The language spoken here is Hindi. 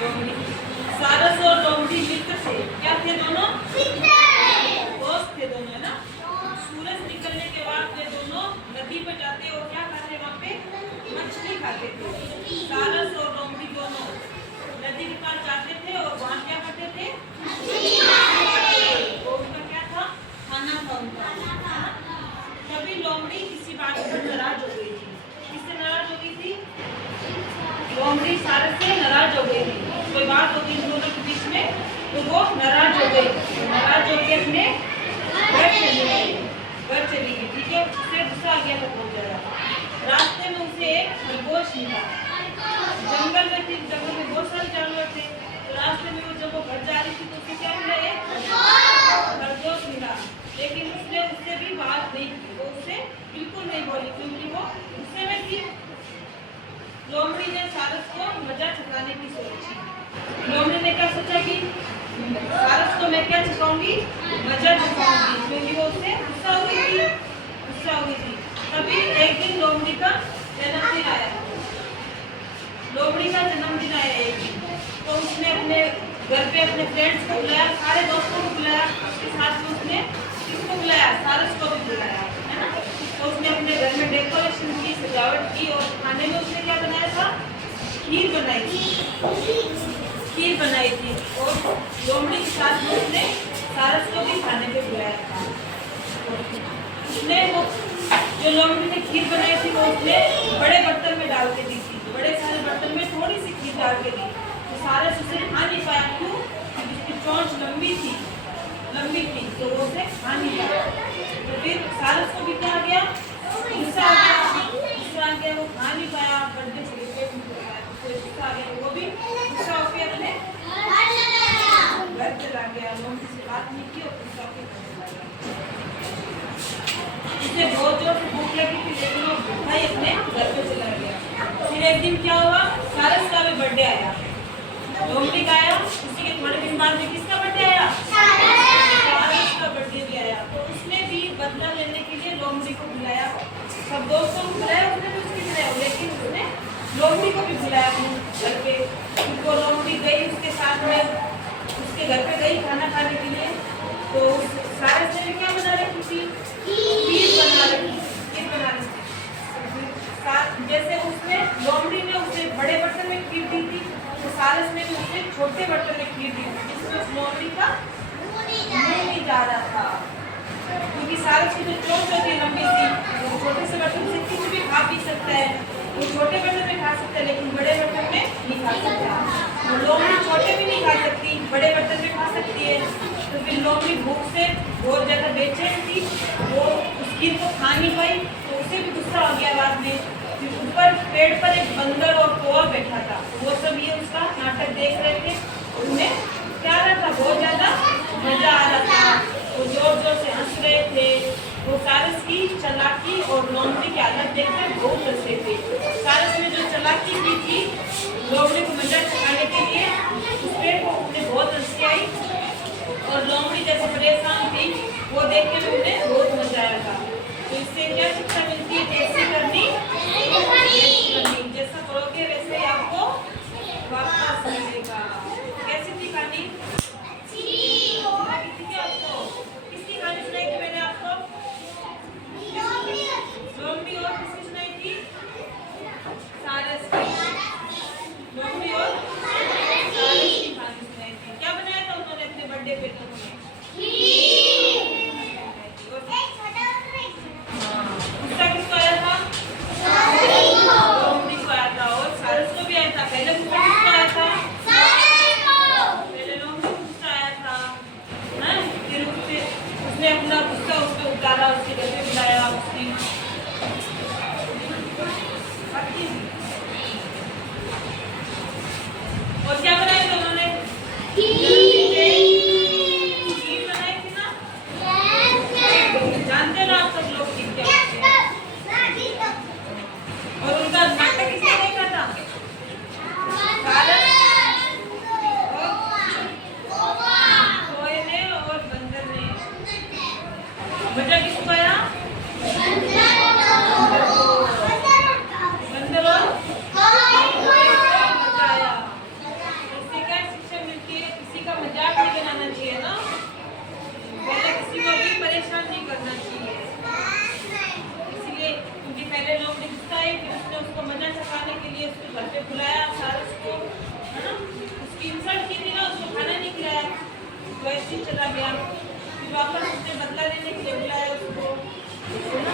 लोमड़ी। सारस और लोमड़ी मित्र थे। क्या थे दोनों? दोस्त थे दोनों, है ना। सूरज निकलने के बाद वे दोनों नदी पे जाते और क्या खाते? वहाँ पे मछली खाते थे। सारस और लोमड़ी दोनों नदी के पास जाते थे और वहाँ क्या करते थे? तो उनका क्या था? खाना था उनका। तभी लोमड़ी किसी बात पर नाराज हो गई थी। किससे नाराज हो गई थी? लोमड़ी सारस से नाराज हो गई थी। कोई बात हो गई दोनों के बीच में, तो वो नाराज हो गई। नाराज होकर अपने घर चली गई। ठीक है, उससे गुस्सा आ गया था बहुत ज्यादा। रास्ते में उसे एक खरगोश मिला। जंगल में थी, जंगल में बहुत सारे जानवर थे। तो रास्ते में जब वो घर जा रही थी तो उसे क्या मिला? एक खरगोश मिला। लेकिन उसने उससे भी बात नहीं की। वो उससे बिल्कुल नहीं बोली क्योंकि वो गुस्से में थी। लोमड़ी ने सारस को मजा चखाने की सोची। लोमड़ी ने क्या सोचा कि सारस को मैं क्या चखाऊंगी? मजा चखाऊंगी, क्योंकि वो उससे गुस्सा हो गई थी। तभी एक दिन लोमड़ी का जन्मदिन आया एक दिन। तो उसने अपने घर पे अपने फ्रेंड्स को बुलाया, सारे दोस्तों को बुलाया। उसके साथ में उसने किसको बुलाया? सारस को भी बुलाया, है ना। तो उसने अपने घर में डेकोरेशन की, सजावट की और खाने में उसने क्या बनाया था? खीर बनाई थी। और लोमड़ी के साथ में उसने सारस को भी खाने पे बुलाया था। उसने वो जो लोमड़ी ने खीर बनाई थी वो उसने बड़े बर्तन में डाल के दी थी। बड़े सारे बर्तन में थोड़ी सी खीर डाल के दी। तो सारस उसे खा नहीं पाया। क्यों? उसकी चोंच लंबी थी तो वो उसे खा नहीं पाया। तो फिर सारस को भी क्या आ गया? गुस्सा आ गया। वो खा नहीं पाया। बर्थडे सेलिब्रेट नहीं कर पाया। तो गुस्सा आ गया। वो भी गुस्सा होकर अपने घर चला गया। लोमड़ी से बात नहीं की और गुस्सा होकर घर चला गया। उसे बहुत जोर से भूख लगी थी, लेकिन वो भूखा ही अपने घर पे चला गया। फिर एक दिन क्या हुआ? सारस का भी बर्थडे आया। लोमड़ी का आया, उसी के थोड़े दिन बाद में किसका बर्थडे आया? सारस का बर्थडे भी आया। तो उसने भी बदला लेने के लिए लोमड़ी को बुलाया। सब दोस्तों को बुलाया, उसने भी उसकी बुलाया, लेकिन उसने लोमड़ी को भी बुलाया अपने घर पे। वो लोमड़ी गई उसके साथ में, उसके घर पे गई खाना खाने के लिए। तो सारस ने क्या बना रखी थी? खीर बना रखी थी। जैसे उसने लोमड़ी ने उसे बड़े बर्तन में खीर दी थी, तो सारस ने भी उसे छोटे बर्तन में खीर दी थी, जिसमें लोमड़ी का मुंह नहीं जा रहा था। क्योंकि सारस की जो चोंच होती है लंबी सी, वो छोटे से बर्तन से कुछ भी खा पी सकता है। वो छोटे बर्तन में खा सकता है, लेकिन बड़े बर्तन में नहीं खा सकता। लोमड़ी छोटे भी नहीं खा सकती, बड़े बर्तन में खा सकती है। तो फिर लोमड़ी भूख से बहुत ज्यादा बेचैन थी। वो उस खीर को खा नहीं पाई, तो उसे भी गुस्सा आ गया बाद में। फिर ऊपर पेड़ पर एक बंदर और कौवा बैठा था। वो सब ये उसका नाटक देख रहे थे। उन्हें क्या आ रहा था? बहुत ज्यादा मजा आ रहा था। वो जोर जोर से हंस रहे थे। वो सारस की चालाकी और लोमड़ी की हालत देखकर बहुत हंस रहे थे। सारस ने जो चालाकी की थी लोमड़ी को मजा चखाने के लिए, उस पेड़ को उन्हें बहुत हंसी आई। और लोमड़ी जैसे परेशान थी, वो देख के उन्हें बहुत मजा आया था। तो इससे क्या शिक्षा मिलती है? जैसी करनी जैसा करोगे वैसे ही आपको वापस मिलेगा। कैसी थी कहानी? आपको किसकी कहानी सुनाई थी मैंने आपको? लोमड़ी और किसकी सुनाई थी? सारस की। लोमड़ी और सारस की कहानी सुनाई थी। क्या बनाया था उन्होंने अपने बर्थडे पे? गुस्सा किसको आया था? लोमड़ी को आया था। और सारस को भी आया था। पहले गुस्सा किसको आया था? पहले लोमड़ी को गुस्सा आया था। फिर उसने अपना गुस्सा उस पर उतारा, उसके घर पे बुलाया उसकी। और क्या बनाया था उन्होंने? खीर बनाई थी ना? जानते ना आप सब लोग खीर क्या होती है? और उनका नाटक किसने देखा था? चला गया। फिर वापस उसने बदला लेने के लिए बुलाया उसको।